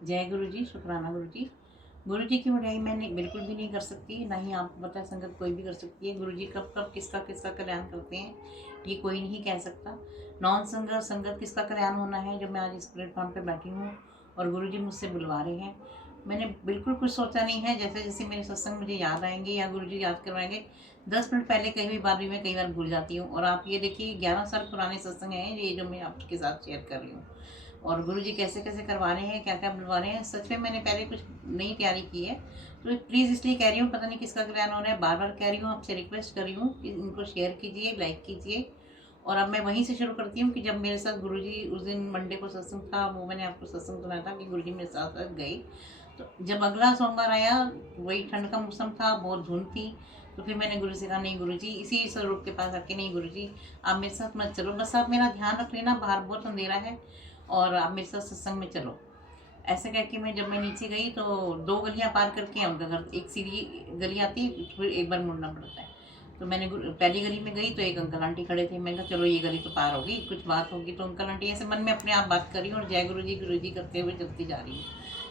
जय गुरु जी, शुक्राना गुरु जी। गुरु जी की वड्याई मैंने बिल्कुल भी नहीं कर सकती, ना ही आपको पता है संगत कोई भी कर सकती है। गुरु जी कब कब किसका किसका कल्याण करते हैं ये कोई नहीं कह सकता। नॉन संगत संगत किसका कल्याण होना है जब मैं आज इस प्लेटफॉर्म पे बैठी हूँ और गुरु जी मुझसे बुलवा रहे हैं। मैंने बिल्कुल कुछ सोचा नहीं है, जैसे जैसे मेरे सत्संग मुझे याद आएंगे या गुरु जी याद करवाएंगे 10 मिनट पहले कहीं भी बात भी मैं कई बार भूल जाती हूँ। और आप ये देखिए 11 साल पुराने सत्संग हैं ये जो मैं आपके साथ शेयर कर रही हूँ। और गुरुजी कैसे कैसे करवा रहे हैं, क्या क्या बुलवा रहे हैं। सच में मैंने पहले कुछ नई तैयारी की है, तो प्लीज़ इसलिए कह रही हूँ, पता नहीं किसका कल्याण हो रहा है। बार बार कह रही हूँ, आपसे रिक्वेस्ट कर रही हूँ कि इनको शेयर कीजिए, लाइक कीजिए। और अब मैं वहीं से शुरू करती हूँ कि जब मेरे साथ गुरुजी उस दिन मंडे को सत्संग था, वो मैंने आपको सत्संग सुनाया था कि गुरुजी मेरे साथ साथ गए। तो जब अगला सोमवार आया, वही ठंड का मौसम था, बहुत धुंध थी। तो फिर मैंने गुरु से कहा, नहीं गुरु जी, इसी स्वरूप के पास आके, नहीं गुरु जी आप मेरे साथ मत चलो, बस आप मेरा ध्यान रख लेना, बाहर बहुत अंधेरा है और आप मेरे साथ सत्संग में चलो। ऐसे कह के मैं जब मैं नीचे गई तो 2 गलियां पार करके उनका घर, एक सीधी गली आती है फिर एक बार मुड़ना पड़ता है। तो मैंने पहली गली में गई तो एक अंकल आंटी खड़े थे। मैंने कहा चलो ये गली तो पार होगी, कुछ बात होगी। तो अंकल आंटी ऐसे मन में अपने आप बात कर रही हूँ और जय गुरु जी करते हुए चलती जा रही हूँ।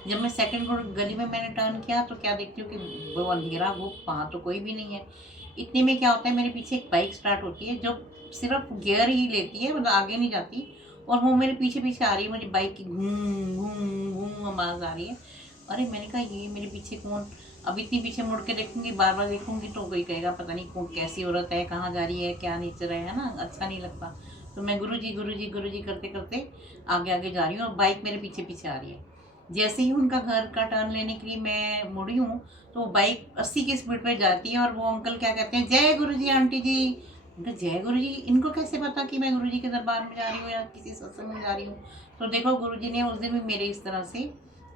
जब मैं सेकंड गली में मैंने टर्न किया तो क्या देखती हूँ कि वो अंधेरा, वो वहाँ तो कोई भी नहीं है। इतने में क्या होता है, मेरे पीछे एक बाइक स्टार्ट होती है जो सिर्फ गियर ही लेती है, मतलब आगे नहीं जाती। और वो मेरे पीछे पीछे आ रही है, मुझे बाइक की घूम घूम घूम आवाज़ आ रही है। अरे मैंने कहा ये मेरे पीछे कौन। अब इतनी पीछे मुड़ के देखूंगी, बार बार देखूंगी तो कोई कहेगा पता नहीं कौन, कैसी औरत है, कहाँ जा रही है, क्या नेचर है ना, अच्छा नहीं लगता। तो मैं गुरु जी गुरु जी गुरु जी करते करते आगे आगे जा रही हूँ और बाइक मेरे पीछे पीछे आ रही है। जैसे ही उनका घर का टर्न लेने के लिए मैं मुड़ी हूँ तो बाइक 80 की स्पीड पे जाती है और वो अंकल क्या कहते हैं, जय गुरु जी आंटी जी। उनका जय गुरु जी, इनको कैसे पता कि मैं गुरु जी के दरबार में जा रही हूँ या किसी सत्संग में जा रही हूँ। तो देखो गुरु जी ने उस दिन भी मेरे इस तरह से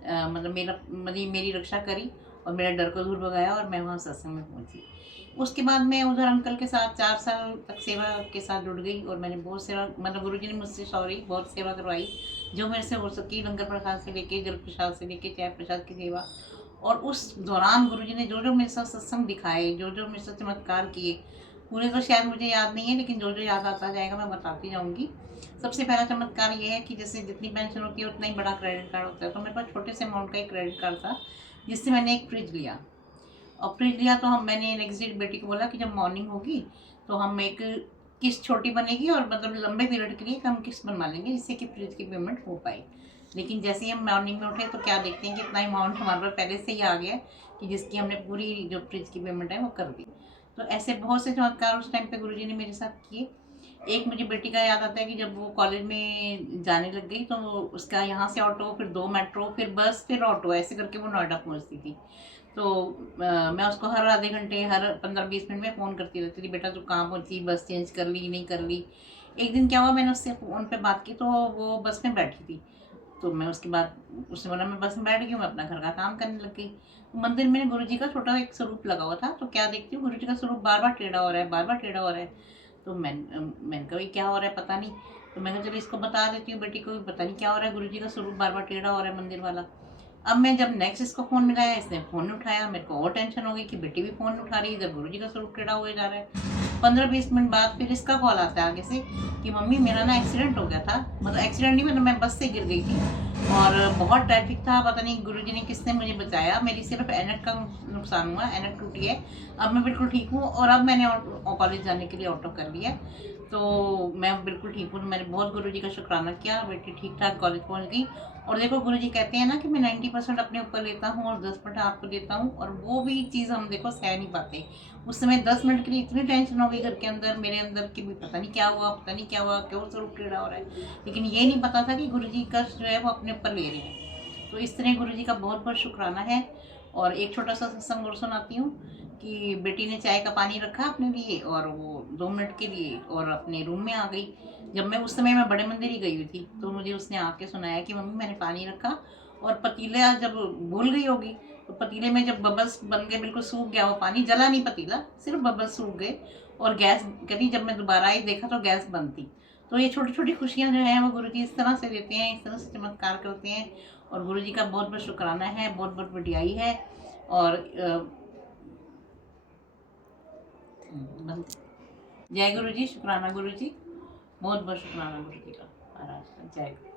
मतलब मेरी रक्षा करी और मेरा डर को दूर भगाया और मैं वहाँ सत्संग में पहुँची। उसके बाद मैं उधर अंकल के साथ 4 साल तक सेवा के साथ जुड़ गई और मैंने बहुत सेवा, मतलब गुरु जी ने मुझसे सॉरी बहुत सेवा करवाई जो मेरे से हो सकी। लंगर प्रसाद से लेके, जल प्रसाद से लेके, चाय प्रसाद की सेवा। और उस दौरान गुरु जी ने जो जो मेरे साथ सत्संग दिखाए, जो जो मेरे साथ चमत्कार किए, पूरे तो शायद मुझे याद नहीं है लेकिन जो जो याद आता जाएगा मैं बताती जाऊँगी। सबसे पहला चमत्कार ये है कि जैसे जितनी पेंशन होती है उतना ही बड़ा क्रेडिट कार्ड होता है। तो मेरे पास छोटे से अमाउंट का एक क्रेडिट कार्ड था जिससे मैंने एक फ्रिज लिया। और फ्रिज लिया तो हम, मैंने नेक्स्ट डे बेटी को बोला कि जब मॉर्निंग होगी तो हम एक किस्त छोटी बनेगी और मतलब लंबे पीरियड के लिए हम किस्त बनवा लेंगे जिससे कि फ्रिज की पेमेंट हो पाए। लेकिन जैसे ही हम मॉर्निंग में उठे तो क्या देखते हैं कि इतना अमाउंट हमारे पास पहले से ही आ गया कि जिसकी हमने पूरी जो फ्रिज की पेमेंट है वो कर दी। तो ऐसे बहुत से चमत्कार उस टाइम पे गुरुजी ने मेरे साथ किए। एक मुझे बेटी का याद आता है कि जब वो कॉलेज में जाने लग गई तो उसका यहाँ से ऑटो, फिर 2 मेट्रो, फिर बस, फिर ऑटो, ऐसे करके वो नोएडा पहुँचती थी। तो मैं उसको हर आधे घंटे, हर 15-20 मिनट में फ़ोन करती रहती थी, बेटा तू कहाँ पहुँची, बस चेंज कर ली नहीं कर ली। एक दिन क्या हुआ, मैंने उससे फ़ोन पे बात की तो वो बस में बैठी थी। तो मैं उसके बाद उसने बोला मैं बस में बैठ गई हूँ, मैं अपना घर का काम करने लग गई। मंदिर में गुरु जी का छोटा एक स्वरूप लगा हुआ था, तो क्या देखती हूँ गुरु जी का स्वरूप बार बार टेढ़ा हो रहा है, बार बार टेढ़ा हो रहा है। तो मैंने कहा क्या हो रहा है पता नहीं। तो मैंने कहा चलो इसको बता देती हूँ बेटी को भी, पता नहीं क्या हो रहा है, गुरु जी का स्वरूप बार बार टेढ़ा हो रहा है मंदिर वाला। अब मैं जब नेक्स्ट इसको फ़ोन मिलाया, इसने फ़ोन नहीं उठाया। मेरे को और टेंशन हो गई कि बेटी भी फ़ोन नहीं उठा रही, इधर गुरु जी का स्वरूप टेढ़ा हुए जा रहा है। 15-20 मिनट बाद फिर इसका कॉल आता है आगे से कि मम्मी मेरा ना एक्सीडेंट हो गया था, मतलब एक्सीडेंट नहीं, मतलब मैं बस से गिर गई थी और बहुत ट्रैफिक था, पता नहीं गुरुजी ने किसने मुझे बचाया, मेरी सिर्फ एनक का नुकसान हुआ, एनक टूटी है। अब मैं बिल्कुल ठीक हूँ और अब मैंने कॉलेज जाने के लिए ऑटो कर लिया। तो मैं बिल्कुल ठीक हूँ। मैंने बहुत गुरुजी का शुक्राना किया, बेटी ठीक ठाक कॉलेज पहुँच गई। और देखो गुरुजी कहते हैं ना कि मैं 90% अपने ऊपर लेता हूँ और 10% आपको देता हूँ, और वो भी चीज़ हम देखो सह नहीं पाते। उस समय 10 मिनट के लिए इतनी टेंशन हो गई घर के अंदर, मेरे अंदर कि भी पता नहीं क्या हुआ, पता नहीं क्या हुआ, क्यों स्वरूप टेढ़ा हो रहा है। लेकिन ये नहीं पता था कि गुरुजी का जो है वो अपने ऊपर ले रहे हैं। तो इस तरह गुरुजी का बहुत बहुत शुक्राना है। और एक छोटा सा सत्संग और सुनाती हूँ कि बेटी ने चाय का पानी रखा अपने लिए और वो 2 मिनट के लिए और अपने रूम में आ गई। जब मैं उस समय मैं बड़े मंदिर ही गई हुई थी तो मुझे उसने आके सुनाया कि मम्मी मैंने पानी रखा और पतीला जब भूल गई होगी तो पतीले में जब बबल्स बन गए, बिल्कुल सूख गया वो पानी, जला नहीं पतीला, सिर्फ बबल्स सूख गए। और गैस कभी जब मैं दोबारा आई देखा तो गैस बंद थी। तो ये छोटी छोटी खुशियाँ जो हैं वो गुरुजी इस तरह से देते हैं, इस तरह से चमत्कार करते हैं। और गुरुजी का बहुत बहुत शुक्राना है, बहुत बहुत बड़ियाई है। और जय गुरु जी, शुक्राना गुरु जी, बहुत बहुत शुक्राना गुरु जी का, महाराज का जय गुरु।